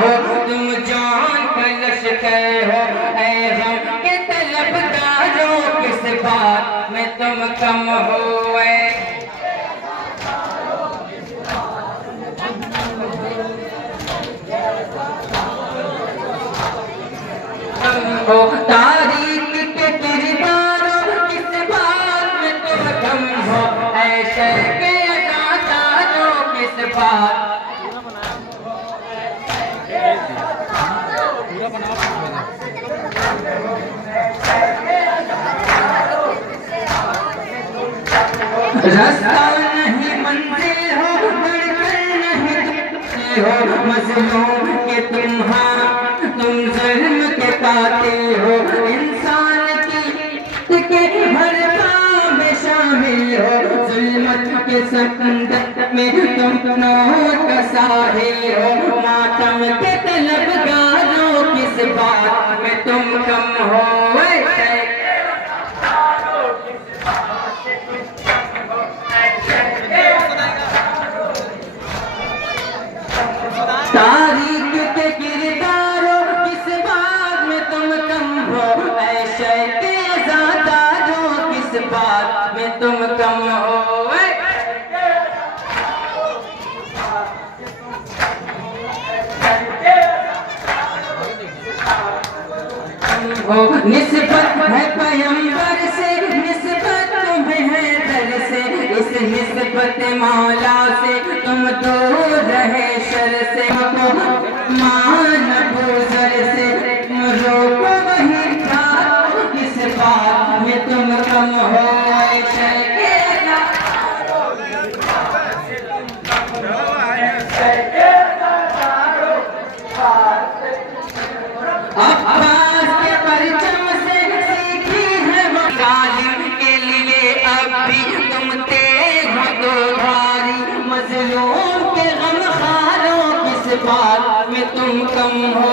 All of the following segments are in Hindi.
हो तुम जान का लश्कर हो, ऐ गम के तलबगारों किस बात में तुम कम हो, हो तारीख के किरदारों किस बात में तुम कम हो, ऐसे के अदाकारों किस बात। रास्ता नहीं मंजिल हो, धड़कन नहीं हो, मजलूम के तुम जुल्म के कातिल हो, इंसान के हर काम में शामिल हो, जुल्मत के समंदर में तुम नौर का साहिल हो, मातम के तलबगारों किस बात में तुम कम हो, तारीख के किरदारों किस बात में तुम कम हो, ऐशे के अज़ादारों किस बात में तुम कम हो, निस्बत है पैगंबर से, निस्बत तुम्हें है दर से, इस निस्बत मौला से तुम दूर रहे शर से, मान गुजर से रोको वही बात किस बात में तुम कम हो, अब्बास के परचम से सीखी है वो जालिम के लिए अब भी तुम तेज हो तो भारी, मजलूम के गमखारों किस बात में तुम कम हो,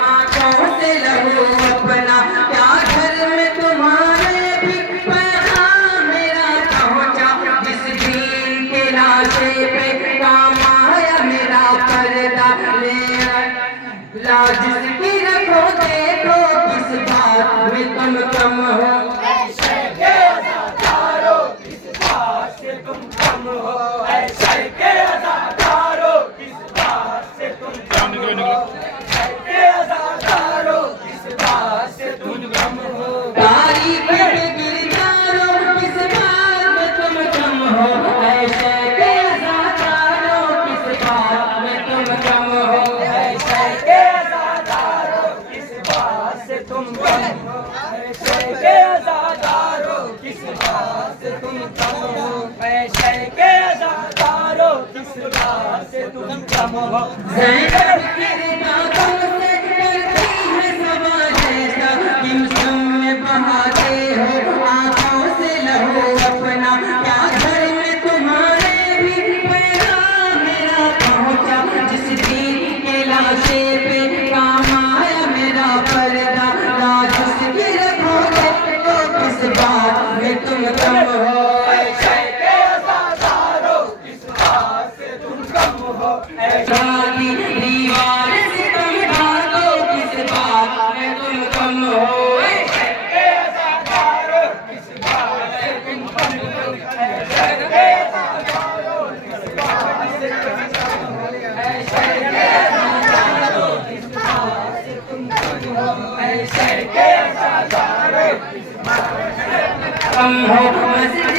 आंखों से लहू अपना क्या घर में तुम्हारे भी पैगाम मेरा पहुंचा, जिस दीन के लाशे पे काम आया मेरा पर्दा ले लाज की रखो देखो किस बात में तुम कम हो, ऐशे के अज़ादारों किस बात से तुम कम हो, ऐशे के अज़ादारों किस बात से तुम कम हो, ऐशे के अज़ादारों किस बात से तुम कम हो, तारीख के किरदारों किस बात में तुम कम हो, ऐशे के अज़ादारों किस बात में तुम कम हो, तुम कम हो, ऐशे के अज़ादारों किस बात से तुम कम हो, ऐशे के अज़ादारों किस बात से तुम कम हो, ज़ैनब की रिदा तुमसे करती है सवाल ऐसा, किम में बहाते हो आंखों से लहू अपना, क्या घर में तुम्हारे भी पैगाम मेरा पहुंचा, जिस दीन के लाशे पे काम आया मेरा पर्दा, तुम कम हो, ऐशे के अज़ादारों किस बात से तुम कम हो, ऐशे दीवार से तुम ढालो किस बात में तुम कम हो, ऐशे के अज़ादारों किस बात से तुम कम हो, ऐशे के अज़ादारों किस बात से तुम कम हो, ऐशे के अज़ादारों किस बात से तुम कम हो, ऐशे के अज़ादारों किस बात से कम हो।